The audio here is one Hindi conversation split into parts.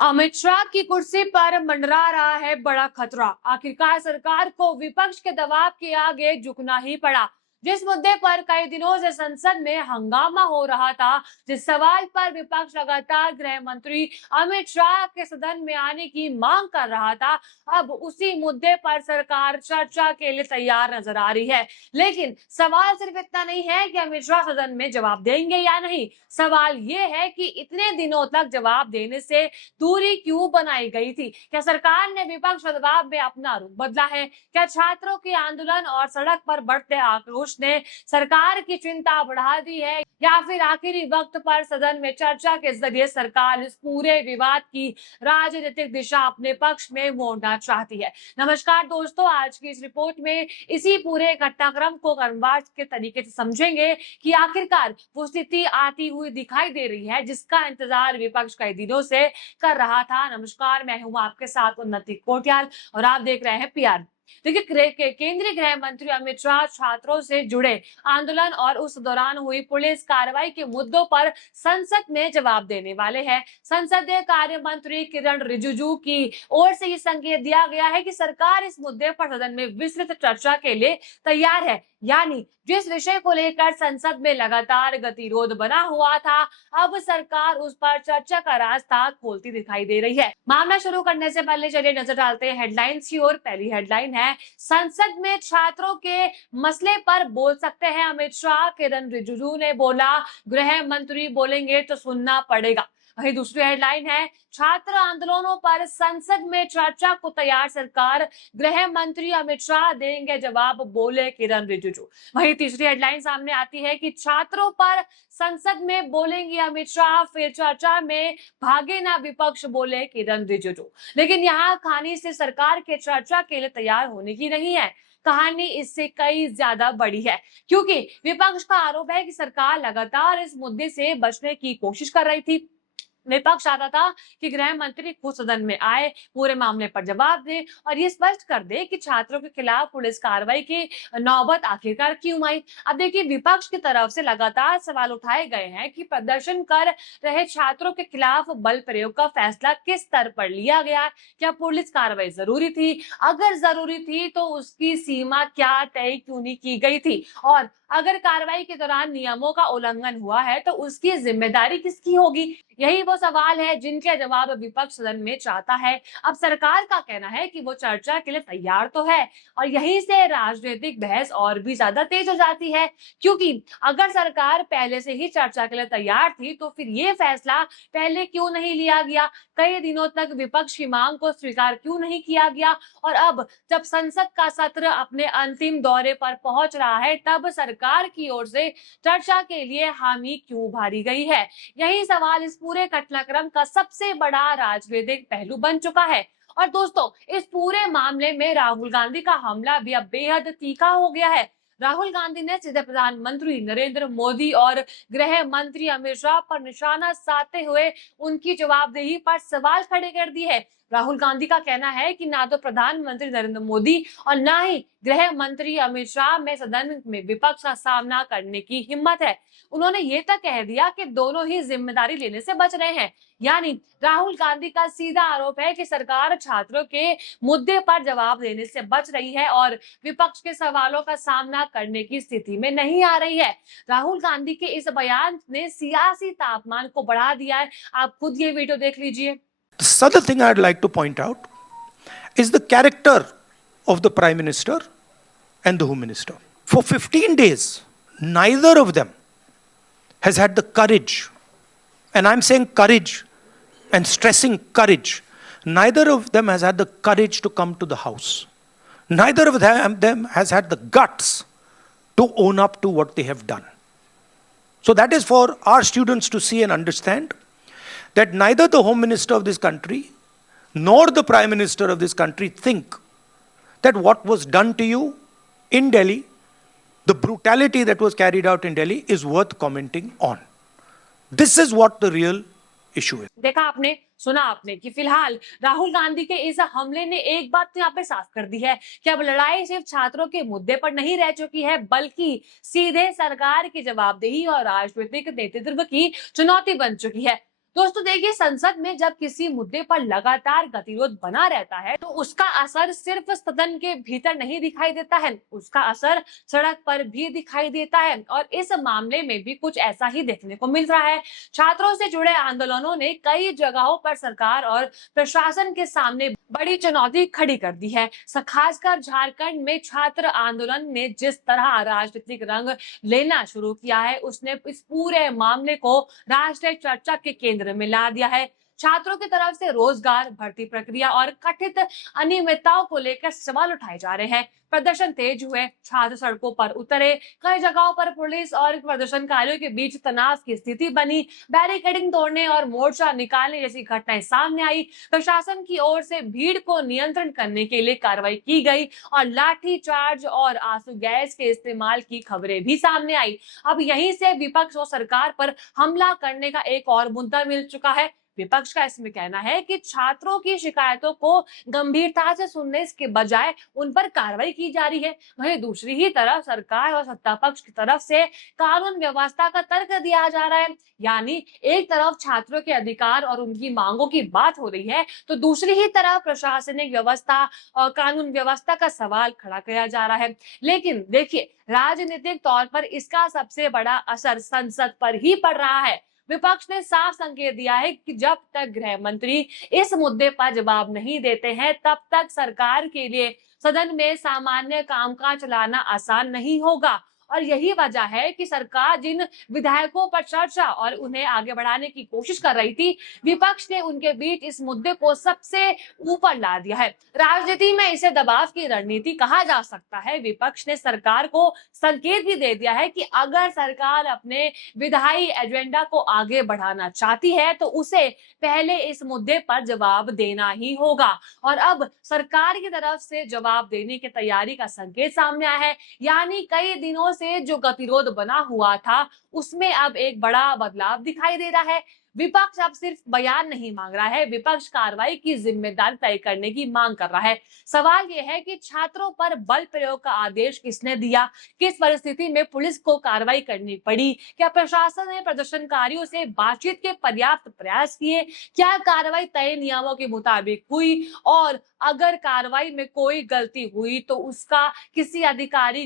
अमित शाह की कुर्सी पर मंडरा रहा है बड़ा खतरा। आखिरकार सरकार को विपक्ष के दबाव के आगे झुकना ही पड़ा। जिस मुद्दे पर कई दिनों से संसद में हंगामा हो रहा था, जिस सवाल पर विपक्ष लगातार गृह मंत्री अमित शाह के सदन में आने की मांग कर रहा था, अब उसी मुद्दे पर सरकार चर्चा के लिए तैयार नजर आ रही है। लेकिन सवाल सिर्फ इतना नहीं है कि अमित शाह सदन में जवाब देंगे या नहीं, सवाल ये है कि इतने दिनों तक जवाब देने से दूरी क्यों बनाई गई थी? क्या सरकार ने विपक्ष के दबाव में अपना रुख बदला है? क्या छात्रों के आंदोलन और सड़क पर बढ़ते आक्रोश ने सरकार की चिंता बढ़ा दी है, या फिर आखिरी वक्त पर सदन में चर्चा के जरिए सरकार इस पूरे विवाद की राजनीतिक दिशा अपने पक्ष में मोड़ना चाहती है? नमस्कार दोस्तों, आज की इस रिपोर्ट में इसी पूरे घटनाक्रम को क्रमवार के तरीके से समझेंगे कि आखिरकार वो स्थिति आती हुई दिखाई दे रही है जिसका इंतजार विपक्ष कई दिनों से कर रहा था। नमस्कार, मैं हूं आपके साथ उन्नति कोटियाल और आप देख रहे हैं पीआर। देखिए, केंद्रीय गृह मंत्री अमित शाह छात्रों से जुड़े आंदोलन और उस दौरान हुई पुलिस कार्रवाई के मुद्दों पर संसद में जवाब देने वाले हैं। संसदीय कार्य मंत्री किरण रिजिजू की ओर से ये संकेत दिया गया है कि सरकार इस मुद्दे पर सदन में विस्तृत चर्चा के लिए तैयार है। यानी जिस विषय को लेकर संसद में लगातार गतिरोध बना हुआ था, अब सरकार उस पर चर्चा का रास्ता खोलती दिखाई दे रही है। मामला शुरू करने से पहले चलिए नजर डालते हैं हेडलाइंस की ओर। पहली हेडलाइन है, संसद में छात्रों के मसले पर बोल सकते हैं अमित शाह। किरण रिजिजू ने बोला, गृह मंत्री बोलेंगे तो सुनना पड़ेगा। वही दूसरी हेडलाइन है, छात्र आंदोलनों पर संसद में चर्चा को तैयार सरकार, गृह मंत्री अमित शाह देंगे जवाब, बोले किरण रिजिजू। वही तीसरी हेडलाइन सामने आती है कि छात्रों पर संसद में बोलेंगे अमित शाह, फिर चर्चा में भागे ना विपक्ष, बोले किरण रिजिजू। लेकिन यहाँ कहानी से सरकार के चर्चा के लिए तैयार होने की नहीं है, कहानी इससे कई ज्यादा बड़ी है। क्योंकि विपक्ष का आरोप है कि सरकार लगातार इस मुद्दे से बचने की कोशिश कर रही थी। विपक्ष चाहता था कि गृह मंत्री खुद सदन में आए, पूरे मामले पर जवाब दे और ये स्पष्ट कर दे कि छात्रों के खिलाफ पुलिस कार्रवाई की नौबत आखिरकार क्यों आई। अब देखिए, विपक्ष की तरफ से लगातार सवाल उठाए गए हैं कि प्रदर्शन कर रहे छात्रों के खिलाफ बल प्रयोग का फैसला किस स्तर पर लिया गया, क्या पुलिस कार्रवाई जरूरी थी, अगर जरूरी थी तो उसकी सीमा क्या तय क्यों नहीं की गई थी, और अगर कार्रवाई के दौरान नियमों का उल्लंघन हुआ है तो उसकी जिम्मेदारी किसकी होगी। यही वो सवाल है जिनके जवाब विपक्ष सदन में चाहता है। अब सरकार का कहना है कि वो चर्चा के लिए तैयार तो है, और यहीं से राजनीतिक बहस और भी ज्यादा तेज हो जाती है। क्योंकि अगर सरकार पहले से ही चर्चा के लिए तैयार थी तो फिर ये फैसला पहले क्यों नहीं लिया गया, कई दिनों तक विपक्ष की मांग को स्वीकार क्यों नहीं किया गया, और अब जब संसद का सत्र अपने अंतिम दौरे पर पहुंच रहा है तब सरकार की ओर से चर्चा के लिए हामी क्यों भरी गई है। यही सवाल इस पूरे घटनाक्रम का सबसे बड़ा राजनीतिक पहलू बन चुका है। और दोस्तों, इस पूरे मामले में राहुल गांधी का हमला भी अब बेहद तीखा हो गया है। राहुल गांधी ने सीधे प्रधानमंत्री नरेंद्र मोदी और गृह मंत्री अमित शाह पर निशाना साधते हुए उनकी जवाबदेही पर सवाल खड़े कर दिए है। राहुल गांधी का कहना है कि ना तो प्रधानमंत्री नरेंद्र मोदी और ना ही गृह मंत्री अमित शाह में सदन में विपक्ष का सामना करने की हिम्मत है। उन्होंने ये तक कह दिया कि दोनों ही जिम्मेदारी लेने से बच रहे हैं। यानी राहुल गांधी का सीधा आरोप है कि सरकार छात्रों के मुद्दे पर जवाब देने से बच रही है और विपक्ष के सवालों का सामना करने की स्थिति में नहीं आ रही है। राहुल गांधी के इस बयान ने सियासी तापमान को बढ़ा दिया है। आप खुद ये वीडियो देख लीजिए। The other thing I'd like to point out is the character of the Prime Minister and the Home Minister. For 15 days, neither of them has had the courage, and I'm saying courage and stressing courage, neither of them has had the courage to come to the House. Neither of them has had the guts to own up to what they have done. So that is for our students to see and understand that neither the Home Minister of this country nor the Prime Minister of this country think that what was done to you in Delhi, the brutality that was carried out in Delhi, is worth commenting on. This is what the real issue is. देखा आपने, सुना आपने कि फिलहाल राहुल गांधी के इस हमले ने एक बात तो यहाँ पे साफ कर दी है कि अब लड़ाई सिर्फ छात्रों के मुद्दे पर नहीं रह चुकी है, बल्कि सीधे सरकार की जवाबदेही और राजनीतिक नेतृत्व की चुनौती बन चुकी है। दोस्तों देखिए, संसद में जब किसी मुद्दे पर लगातार गतिरोध बना रहता है तो उसका असर सिर्फ सदन के भीतर नहीं दिखाई देता है, उसका असर सड़क पर भी दिखाई देता है। और इस मामले में भी कुछ ऐसा ही देखने को मिल रहा है। छात्रों से जुड़े आंदोलनों ने कई जगहों पर सरकार और प्रशासन के सामने बड़ी चुनौती खड़ी कर दी है। खासकर झारखंड में छात्र आंदोलन ने जिस तरह राजनीतिक रंग लेना शुरू किया है, उसने इस पूरे मामले को राष्ट्रीय चर्चा के केंद्र में ला दिया है। छात्रों की तरफ से रोजगार, भर्ती प्रक्रिया और कथित अनियमितताओं को लेकर सवाल उठाए जा रहे हैं। प्रदर्शन तेज हुए, छात्र सड़कों पर उतरे, कई जगहों पर पुलिस और प्रदर्शनकारियों के बीच तनाव की स्थिति बनी, बैरिकेडिंग तोड़ने और मोर्चा निकालने जैसी घटनाएं सामने आई। प्रशासन की ओर से भीड़ को नियंत्रण करने के लिए कार्रवाई की गई और लाठी चार्ज और आंसू गैस के इस्तेमाल की खबरें भी सामने आई। अब यहीं से विपक्ष और सरकार पर हमला करने का एक और मुद्दा मिल चुका है। विपक्ष का इसमें कहना है कि छात्रों की शिकायतों को गंभीरता से सुनने के बजाय उन पर कार्रवाई की जा रही है। वहीं दूसरी ही तरफ सरकार और सत्ता पक्ष की तरफ से कानून व्यवस्था का तर्क दिया जा रहा है। यानी एक तरफ छात्रों के अधिकार और उनकी मांगों की बात हो रही है, तो दूसरी ही तरफ प्रशासनिक व्यवस्था और कानून व्यवस्था का सवाल खड़ा किया जा रहा है। लेकिन देखिए, राजनीतिक तौर पर इसका सबसे बड़ा असर संसद पर ही पड़ रहा है। विपक्ष ने साफ संकेत दिया है कि जब तक गृह मंत्री इस मुद्दे पर जवाब नहीं देते हैं, तब तक सरकार के लिए सदन में सामान्य कामकाज चलाना आसान नहीं होगा। और यही वजह है कि सरकार जिन विधायकों पर चर्चा और उन्हें आगे बढ़ाने की कोशिश कर रही थी, विपक्ष ने उनके बीच इस मुद्दे को सबसे ऊपर ला दिया है। राजनीति में इसे दबाव की रणनीति कहा जा सकता है। विपक्ष ने सरकार को संकेत भी दे दिया है कि अगर सरकार अपने विधायी एजेंडा को आगे बढ़ाना चाहती है तो उसे पहले इस मुद्दे पर जवाब देना ही होगा। और अब सरकार की तरफ से जवाब देने की तैयारी का संकेत सामने आया है। यानी कई दिनों से जो गतिरोध बना हुआ था, उसमें अब एक बड़ा बदलाव दिखाई दे रहा है। विपक्ष अब सिर्फ बयान नहीं मांग रहा है, विपक्ष कार्रवाई की जिम्मेदारी तय करने की मांग कर रहा है। सवाल यह है कि छात्रों पर बल प्रयोग का आदेश किसने दिया, किस परिस्थिति में पुलिस को कार्रवाई करनी पड़ी, क्या प्रशासन ने प्रदर्शनकारियों से बातचीत के पर्याप्त प्रयास किए, क्या कार्रवाई तय नियमों के मुताबिक हुई, और अगर कार्रवाई में कोई गलती हुई तो उसका किसी अधिकारी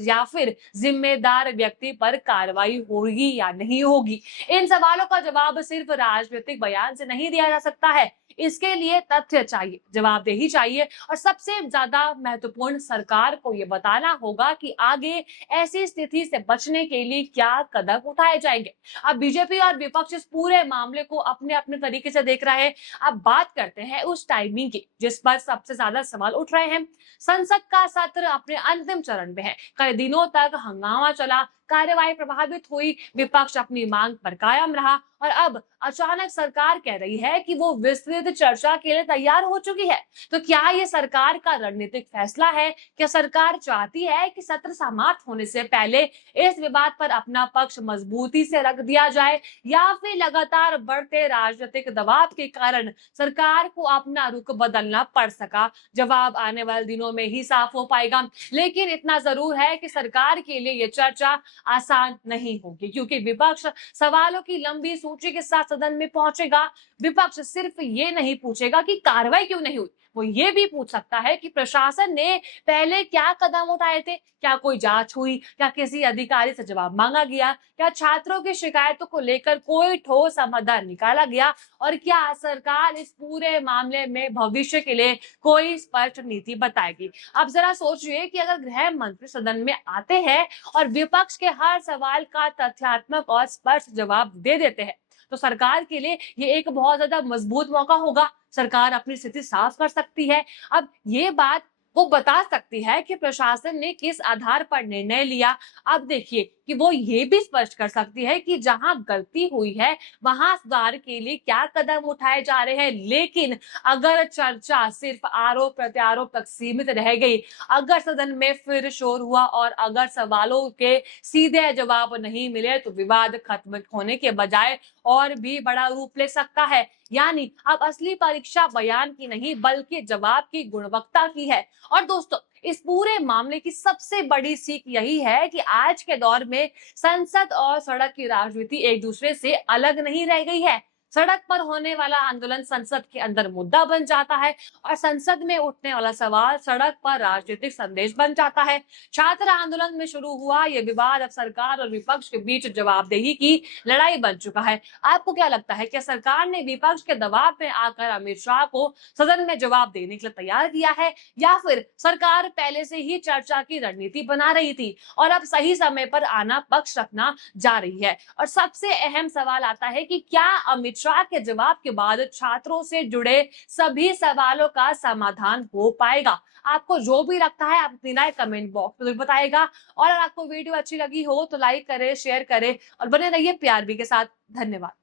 या फिर जिम्मेदार व्यक्ति पर कार्रवाई होगी या नहीं होगी। इन सवालों का जवाब सिर्फ राजनीतिक बयान से नहीं दिया जा सकता है, इसके लिए तथ्य चाहिए, जवाबदेही चाहिए और सबसे ज्यादा महत्वपूर्ण, सरकार को यह बताना होगा कि आगे ऐसी स्थिति से बचने के लिए क्या कदम उठाए जाएंगे। अब बीजेपी और विपक्ष इस पूरे मामले को अपने अपने तरीके से देख रहे हैं। अब बात करते हैं उस टाइमिंग की जिस पर सबसे ज्यादा सवाल उठ रहे हैं। संसद का सत्र अपने अंतिम चरण में है। कई दिनों तक हंगामा चला, कार्यवाही प्रभावित हुई, विपक्ष अपनी मांग पर कायम रहा और अब अचानक सरकार कह रही है कि वो विस्तृत चर्चा के लिए तैयार हो चुकी है। तो क्या ये सरकार का रणनीतिक फैसला है? क्या सरकार चाहती है कि सत्र समाप्त होने से पहले इस विवाद पर अपना पक्ष मजबूती से रख दिया जाए, या फिर लगातार बढ़ते राजनीतिक दबाव के कारण सरकार को अपना रुख बदलना पड़ सका? जवाब आने वाले दिनों में ही साफ हो पाएगा। लेकिन इतना जरूर है कि सरकार के लिए ये चर्चा आसान नहीं होगी, क्योंकि विपक्ष सवालों की लंबी सूची के साथ सदन में पहुंचेगा। विपक्ष सिर्फ ये नहीं पूछेगा कि कार्रवाई क्यों नहीं हुई, वो ये भी पूछ सकता है कि प्रशासन ने पहले क्या कदम उठाए थे, क्या कोई जांच हुई, क्या किसी अधिकारी से जवाब मांगा गया, क्या छात्रों की शिकायतों को लेकर कोई ठोस समाधान निकाला गया, और क्या सरकार इस पूरे मामले में भविष्य के लिए कोई स्पष्ट नीति बताएगी। अब जरा सोचिए कि अगर गृह मंत्री सदन में आते हैं और विपक्ष के हर सवाल का तथ्यात्मक और स्पष्ट जवाब दे देते हैं, तो सरकार के लिए ये एक बहुत ज्यादा मजबूत मौका होगा। सरकार अपनी स्थिति साफ कर सकती है। अब ये बात वो बता सकती है कि प्रशासन ने किस आधार पर निर्णय लिया। अब देखिए कि वो ये भी स्पष्ट कर सकती है कि जहां गलती हुई है वहां सुधार के लिए क्या कदम उठाए जा रहे हैं। लेकिन अगर चर्चा सिर्फ आरोप प्रत्यारोप तक सीमित रह गई, अगर सदन में फिर शोर हुआ और अगर सवालों के सीधे जवाब नहीं मिले, तो विवाद खत्म होने के बजाय और भी बड़ा रूप ले सकता है। यानी अब असली परीक्षा बयान की नहीं बल्कि जवाब की गुणवत्ता की है। और दोस्तों, इस पूरे मामले की सबसे बड़ी सीख यही है कि आज के दौर में संसद और सड़क की राजनीति एक दूसरे से अलग नहीं रह गई है। सड़क पर होने वाला आंदोलन संसद के अंदर मुद्दा बन जाता है और संसद में उठने वाला सवाल सड़क पर राजनीतिक संदेश बन जाता है। छात्र आंदोलन में शुरू हुआ यह विवाद अब सरकार और विपक्ष के बीच जवाबदेही की लड़ाई बन चुका है। आपको क्या लगता है, क्या सरकार ने विपक्ष के दबाव में आकर अमित शाह को सदन में जवाब देने के लिए तैयार किया है, या फिर सरकार पहले से ही चर्चा की रणनीति बना रही थी और अब सही समय पर आना पक्ष रखना जा रही है? और सबसे अहम सवाल आता है कि क्या अमित शाह के जवाब के बाद छात्रों से जुड़े सभी सवालों का समाधान हो पाएगा? आपको जो भी लगता है आप अपनी राय कमेंट बॉक्स में बताइएगा। और अगर आपको वीडियो अच्छी लगी हो तो लाइक करें, शेयर करें और बने रहिए PRB के साथ। धन्यवाद।